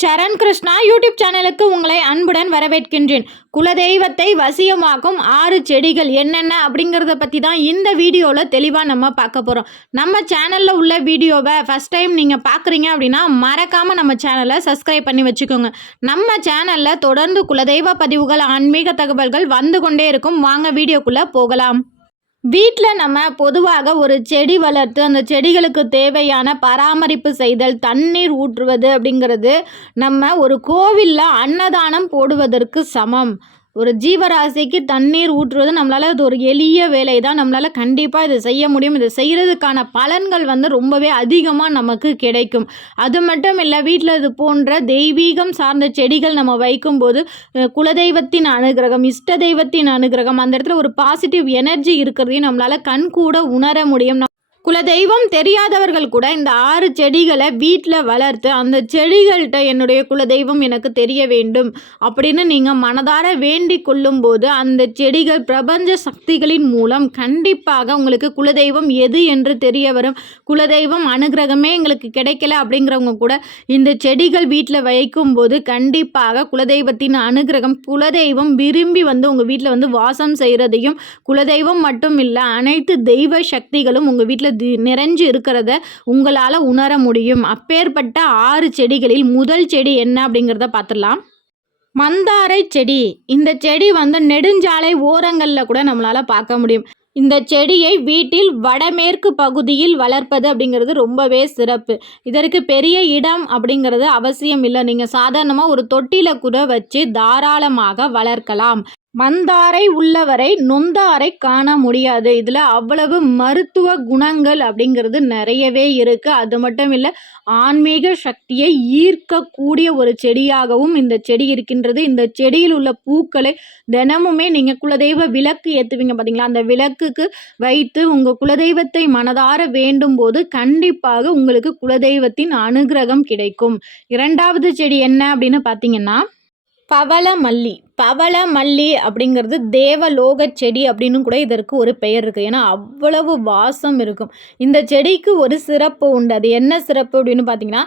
சரண் Krishna YouTube சேனலுக்கு உங்களை அன்புடன் வரவேற்கின்றேன். குலதெய்வத்தை வசியமாக்கும் ஆறு செடிகள் என்னென்ன அப்படிங்கிறத பற்றி தான் இந்த வீடியோவில் தெளிவாக நம்ம பார்க்க போகிறோம் நம்ம சேனலில் உள்ள வீடியோவை ஃபஸ்ட் டைம் நீங்கள் பார்க்குறீங்க அப்படின்னா மறக்காமல் நம்ம சேனலை சப்ஸ்கிரைப் பண்ணி வச்சுக்கோங்க. நம்ம சேனலில் தொடர்ந்து குலதெய்வ பதிவுகள் ஆன்மீக தகவல்கள் வந்து கொண்டே இருக்கும். வாங்க வீடியோக்குள்ளே போகலாம். வீட்டில் நம்ம பொதுவாக ஒரு செடி வளர்த்து அந்த செடிகளுக்கு தேவையான பராமரிப்பு செய்தல் தண்ணீர் ஊற்றுவது அப்படிங்கிறது நம்ம ஒரு கோவிலில் அன்னதானம் போடுவதற்கு சமம். ஒரு ஜீவராசிக்கு தண்ணீர் ஊற்றுவது நம்மளால் அது ஒரு எளிய வேலை தான் நம்மளால் கண்டிப்பாக இதை செய்ய முடியும். இதை செய்கிறதுக்கான பலன்கள் வந்து ரொம்பவே அதிகமாக நமக்கு கிடைக்கும். அது மட்டும் இல்லை வீட்டில் இது போன்ற தெய்வீகம் சார்ந்த செடிகள் நம்ம வைக்கும்போது குலதெய்வத்தின் அனுகிரகம் இஷ்ட தெய்வத்தின் அனுகிரகம் அந்த இடத்துல ஒரு பாசிட்டிவ் எனர்ஜி இருக்கிறதையும் நம்மளால் கண் கூட உணர முடியும். குலதெய்வம் தெரியாதவர்கள் கூட இந்த ஆறு செடிகளை வீட்டில் வளர்த்து அந்த செடிகள்கிட்ட என்னுடைய குலதெய்வம் எனக்கு தெரிய வேண்டும் அப்படின்னு நீங்கள் மனதார வேண்டிக் கொள்ளும்போது அந்த செடிகள் பிரபஞ்ச சக்திகளின் மூலம் கண்டிப்பாக உங்களுக்கு குலதெய்வம் எது என்று தெரிய வரும். குலதெய்வம் அனுகிரகமே எங்களுக்கு கிடைக்கல அப்படிங்கிறவங்க கூட இந்த செடிகள் வீட்டில் வைக்கும்போது கண்டிப்பாக குலதெய்வத்தின் அனுகிரகம் குலதெய்வம் விரும்பி வந்து உங்கள் வீட்டில் வந்து வாசம் செய்கிறதையும் குலதெய்வம் மட்டும் இல்லை அனைத்து தெய்வ சக்திகளும் உங்கள் வீட்டில் தி நிறைஞ்சு இருக்கிறத உங்களால் உணர முடியும். அப்பேற்பட்ட ஆறு செடிகளில் முதல் செடி என்ன அப்படிங்கிறத பார்த்துடலாம். மந்தாரை செடி. இந்த செடி வந்து நெடுஞ்சாலை ஓரங்களில் கூட நம்மளால் பார்க்க முடியும். இந்த செடியை வீட்டில் வடமேற்கு பகுதியில் வளர்ப்பது அப்படிங்கிறது ரொம்பவே சிறப்பு. இதற்கு பெரிய இடம் அப்படிங்கிறது அவசியம் இல்லை. நீங்கள் சாதாரணமாக ஒரு தொட்டியில் கூட வச்சு தாராளமாக வளர்க்கலாம். மந்தாரை உள்ளவரை நொந்தாரை காண முடியாது. இதில் அவ்வளவு மருத்துவ குணங்கள் அப்படிங்கிறது நிறையவே இருக்குது அது மட்டும் இல்லை ஆன்மீக சக்தியை ஈர்க்கக்கூடிய ஒரு செடியாகவும் இந்த செடி இருக்கின்றது. இந்த செடியில் உள்ள பூக்களை தினமுமே நீங்கள் குலதெய்வ விளக்கு ஏற்றுவீங்க பார்த்தீங்களா அந்த விளக்குக்கு வைத்து உங்கள் குலதெய்வத்தை மனதார வேண்டும் போது கண்டிப்பாக உங்களுக்கு குலதெய்வத்தின் அனுகிரகம் கிடைக்கும். இரண்டாவது செடி என்ன அப்படின்னு பார்த்தீங்கன்னா பவளமல்லி. பவளமல்லி அப்படிங்கிறது தேவலோக செடி அப்படின்னு கூட இதற்கு ஒரு பெயர் இருக்குது ஏன்னா அவ்வளவு வாசம் இருக்கும். இந்த செடிக்கு ஒரு சிறப்பு உண்டு. அது என்ன சிறப்பு அப்படின்னு பார்த்தீங்கன்னா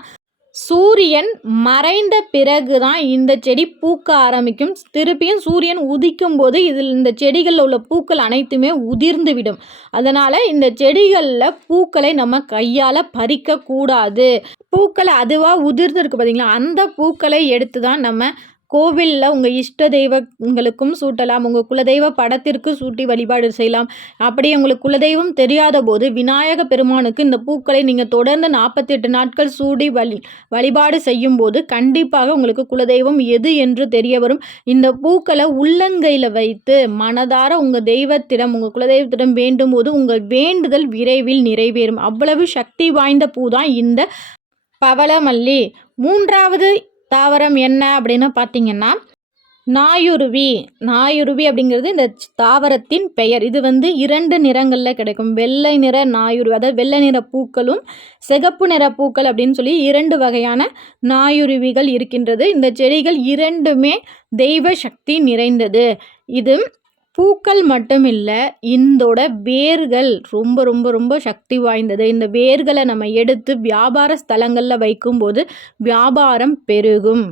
சூரியன் மறைந்த பிறகு தான் இந்த செடி பூக்க ஆரம்பிக்கும். திருப்பியும் சூரியன் உதிக்கும் போது இதில் இந்த செடிகளில் உள்ள பூக்கள் அனைத்துமே உதிர்ந்து விடும். அதனால் இந்த செடிகளில் பூக்களை நம்ம கையால் பறிக்கக்கூடாது. பூக்களை அதுவாக உதிர்ந்து இருக்கு பார்த்தீங்களா அந்த பூக்களை எடுத்து தான் நம்ம கோவிலில் உங்கள் இஷ்ட தெய்வங்களுக்கும் சூட்டலாம். உங்கள் குலதெய்வ படத்திற்கு சூட்டி வழிபாடு செய்யலாம். அப்படி உங்களுக்கு குலதெய்வம் தெரியாத போது விநாயக பெருமானுக்கு இந்த பூக்களை நீங்கள் தொடர்ந்து நாற்பத்தெட்டு நாட்கள் சூடி வழி வழிபாடு செய்யும் போது கண்டிப்பாக உங்களுக்கு குலதெய்வம் எது என்று தெரிய வரும். இந்த பூக்களை உள்ளங்கையில் வைத்து மனதார உங்கள் தெய்வத்திடம் உங்கள் குலதெய்வத்திடம் வேண்டும் போது உங்கள் வேண்டுதல் விரைவில் நிறைவேறும். அவ்வளவு சக்தி வாய்ந்த பூ தான் இந்த பவளமல்லி. மூன்றாவது தாவரம் என்ன அப்படின்னு பார்த்தீங்கன்னா நாயுருவி. நாயுருவி அப்படிங்கிறது இந்த தாவரத்தின் பெயர். இது வந்து இரண்டு நிறங்களில் கிடைக்கும். வெள்ளை நிற நாயுருவி அதாவது வெள்ளை நிற பூக்களும் சிகப்பு நிற பூக்கள் அப்படின்னு சொல்லி இரண்டு வகையான நாயுருவிகள் இருக்கின்றது. இந்த செடிகள் இரண்டுமே தெய்வ சக்தி நிறைந்தது. இது பூக்கள் மட்டும் இல்லை இதோட வேர்கள் ரொம்ப ரொம்ப ரொம்ப சக்தி வாய்ந்தது. இந்த வேர்களை நம்ம எடுத்து வியாபார ஸ்தலங்களில் வைக்கும்போது வியாபாரம் பெருகும்.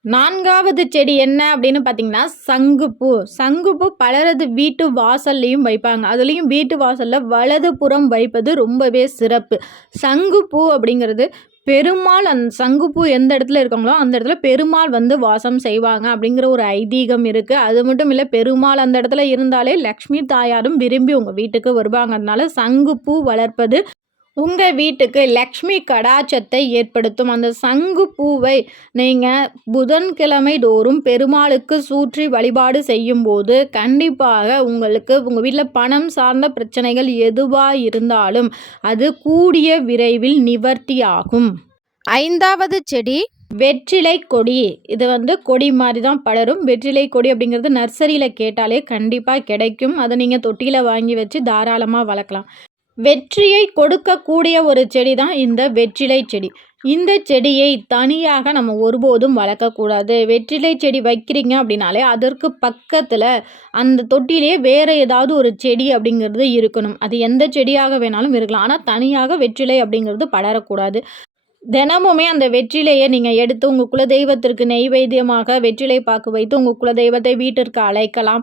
நான்காவது செடி என்ன அப்படின்னு பார்த்தீங்கன்னா சங்குப்பூ. சங்குப்பூ பலரது வீட்டு வாசல்லையும் வைப்பாங்க. அதுலேயும் வீட்டு வாசலில் வலது புறம் வைப்பது ரொம்பவே சிறப்பு. சங்குப்பூ அப்படிங்கிறது பெருமாள் அந் சங்குப்பூ எந்த இடத்துல இருக்காங்களோ அந்த இடத்துல பெருமாள் வந்து வாசம் செய்வாங்க அப்படிங்கிற ஒரு ஐதீகம் இருக்குது அது மட்டும் இல்லை பெருமாள் அந்த இடத்துல இருந்தாலே லக்ஷ்மி தாயாரும் விரும்பி உங்கள் வீட்டுக்கு வருவாங்க. அதனால சங்குப்பூ வளர்ப்பது உங்கள் வீட்டுக்கு லக்ஷ்மி கடாச்சத்தை ஏற்படுத்தும். அந்த சங்கு பூவை நீங்கள் புதன்கிழமை தோறும் பெருமாளுக்கு சூற்றி வழிபாடு செய்யும்போது கண்டிப்பாக உங்களுக்கு உங்கள் வீட்டில் பணம் சார்ந்த பிரச்சனைகள் எதுவாக இருந்தாலும் அது கூடிய விரைவில் நிவர்த்தியாகும். ஐந்தாவது செடி வெற்றிலை கொடி. இது வந்து கொடி மாதிரி தான் படரும். வெற்றிலை கொடி அப்படிங்கிறது நர்சரியில் கேட்டாலே கண்டிப்பாக கிடைக்கும். அதை நீங்கள் தொட்டியில் வாங்கி வச்சு தாராளமாக வளர்க்கலாம். வெற்றியை கொடுக்கக்கூடிய ஒரு செடி தான் இந்த வெற்றிலை செடி. இந்த செடியை தனியாக நம்ம ஒருபோதும் வளர்க்கக்கூடாது. வெற்றிலை செடி வைக்கிறீங்க அப்படின்னாலே அதற்கு பக்கத்தில் அந்த தொட்டிலே வேறு ஏதாவது ஒரு செடி அப்படிங்கிறது இருக்கணும். அது எந்த செடியாக வேணாலும் இருக்கலாம். ஆனால் தனியாக வெற்றிலை அப்படிங்கிறது படரக்கூடாது. தினமுமே அந்த வெற்றிலையை நீங்கள் எடுத்து உங்கள் குலதெய்வத்திற்கு நெய்வேத்தியமாக வெற்றிலை பாக்கு வைத்து உங்கள் குலதெய்வத்தை வீட்டிற்கு அழைக்கலாம்.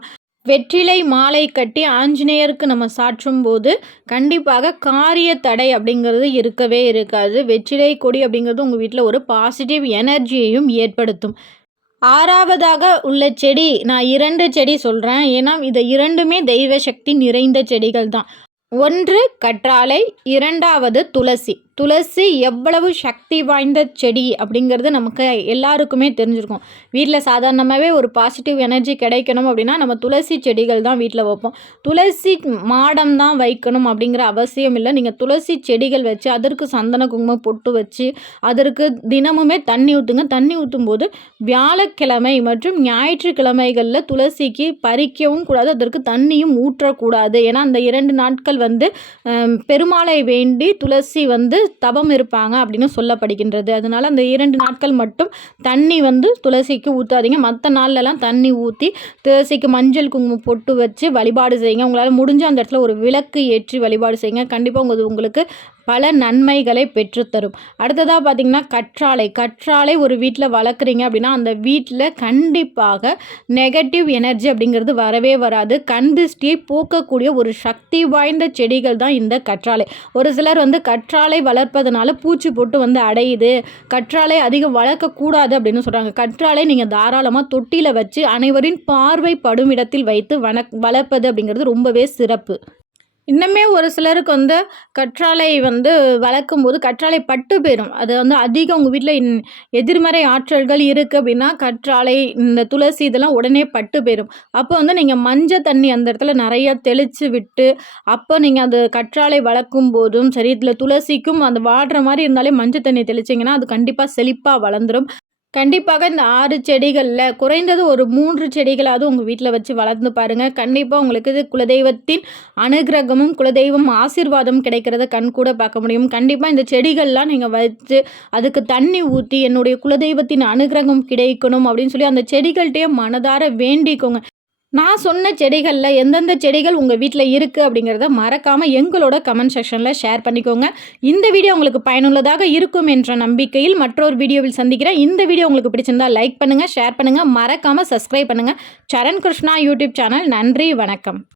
வெற்றிலை மாலை கட்டி ஆஞ்சநேயருக்கு நம்ம சாற்றும் போது கண்டிப்பாக காரிய தடை அப்படிங்கிறது இருக்கவே இருக்காது. வெற்றிலை கொடி அப்படிங்கிறது உங்கள் வீட்டில் ஒரு பாசிட்டிவ் எனர்ஜியையும் ஏற்படுத்தும். ஆறாவதாக உள்ள செடி நான் இரண்டு செடி சொல்கிறேன் ஏன்னா இது இரண்டுமே தெய்வ சக்தி நிறைந்த செடிகள் தான். ஒன்று கற்றாழை இரண்டாவது துளசி. துளசி எவ்வளவு சக்தி வாய்ந்த செடி அப்படிங்கிறது நமக்கு எல்லாருக்குமே தெரிஞ்சிருக்கும். வீட்டில் சாதாரணமாகவே ஒரு பாசிட்டிவ் எனர்ஜி கிடைக்கணும் அப்படின்னா நம்ம துளசி செடிகள் தான் வீட்டில் வைப்போம். துளசி மாடம் தான் வைக்கணும் அப்படிங்கிற அவசியம் இல்லை. நீங்கள் துளசி செடிகள் வச்சு அதற்கு சந்தன குங்குமம் பொட்டு வச்சு அதற்கு தினமுமே தண்ணி ஊற்றுங்க தண்ணி ஊற்றும் போது வியாழக்கிழமை மற்றும் ஞாயிற்றுக்கிழமைகளில் துளசிக்கு பறிக்கவும் கூடாது. அதற்கு தண்ணியும் ஊற்றக்கூடாது. ஏன்னா அந்த இரண்டு நாட்கள் வந்து பெருமாளை வேண்டி துளசி வந்து தபம் இருப்பாங்க அப்படின்னு சொல்லப்படுகின்றது. அதனால் அந்த இரண்டு நாட்கள் மட்டும் தண்ணி வந்து துளசிக்கு ஊற்றாதீங்க மற்ற நாள்லலாம் தண்ணி ஊற்றி துளசிக்கு மஞ்சள் குங்குமம் பொட்டு வச்சு வழிபாடு செய்யுங்க. உங்களால் முடிஞ்ச அந்த இடத்துல ஒரு விளக்கு ஏற்றி வழிபாடு செய்யுங்க. கண்டிப்பாக உங்களுக்கு உங்களுக்கு பல நன்மைகளை பெற்றுத்தரும். அடுத்ததாக பார்த்திங்கன்னா கற்றாழை. கற்றாழை ஒரு வீட்டில் வளர்க்குறீங்க அப்படின்னா அந்த வீட்டில் கண்டிப்பாக நெகட்டிவ் எனர்ஜி அப்படிங்கிறது வரவே வராது. கண் திருஷ்டியை போக்கக்கூடிய ஒரு சக்தி வாய்ந்த செடிகள் தான் இந்த கற்றாழை. ஒரு சிலர் வந்து கற்றாழை வளர்ப்பதனால பூச்சி போட்டு வந்து அடையுது. கற்றாழை அதிகம் வளர்க்கக்கூடாது அப்படின்னு சொல்கிறாங்க கற்றாழை நீங்கள் தாராளமாக தொட்டியில் வச்சு அனைவரின் பார்வை படும் இடத்தில் வைத்து வன வளர்ப்பது அப்படிங்கிறது ரொம்பவே சிறப்பு. இன்னுமே ஒரு சிலருக்கு வந்து கற்றாழை வந்து வளர்க்கும் போது கற்றாழை பட்டு போயிடும் அது வந்து அதிகம் உங்கள் வீட்டில் எதிர்மறை ஆற்றல்கள் இருக்குது அப்படின்னா கற்றாழை இந்த துளசி இதெல்லாம் உடனே பட்டு போயிடும் அப்போ வந்து நீங்கள் மஞ்சள் தண்ணி அந்த இடத்துல நிறையா தெளித்து விட்டு அப்போ நீங்கள் அது கற்றாழை வளர்க்கும் போதும் சரி இதில் துளசிக்கும் அந்த வாடுற மாதிரி இருந்தாலே மஞ்சள் தண்ணி தெளிச்சிங்கன்னா அது கண்டிப்பாக செழிப்பாக வளர்ந்துடும் கண்டிப்பாக இந்த ஆறு செடிகளில் குறைந்தது ஒரு மூன்று செடிகளாவது உங்கள் வீட்டில் வச்சு வளர்ந்து பாருங்கள் கண்டிப்பாக உங்களுக்கு இது குலதெய்வத்தின் அனுகிரகமும் குலதெய்வம் ஆசீர்வாதம் கிடைக்கிறத கண் கூட பார்க்க முடியும். கண்டிப்பாக இந்த செடிகள்லாம் நீங்கள் வச்சு அதுக்கு தண்ணி ஊற்றி என்னுடைய குலதெய்வத்தின் அனுகிரகம் கிடைக்கணும் அப்படின்னு சொல்லி அந்த செடிகள்கிட்டயே மனதார வேண்டிக்கோங்க. நான் சொன்ன செடிகளில் எந்தெந்த செடிகள் உங்கள் வீட்டில் இருக்குது அப்படிங்கிறத மறக்காமல் எங்களோட கமெண்ட் செக்ஷனில் ஷேர் பண்ணிக்கோங்க. இந்த வீடியோ உங்களுக்கு பயனுள்ளதாக இருக்கும் என்ற நம்பிக்கையில் மற்றொரு வீடியோவில் சந்திக்கிறேன். இந்த வீடியோ உங்களுக்கு பிடிச்சிருந்தால் லைக் பண்ணுங்கள் ஷேர் பண்ணுங்கள் மறக்காமல் சப்ஸ்கிரைப் பண்ணுங்கள் சரண் கிருஷ்ணா யூடியூப் சேனல் நன்றி வணக்கம்.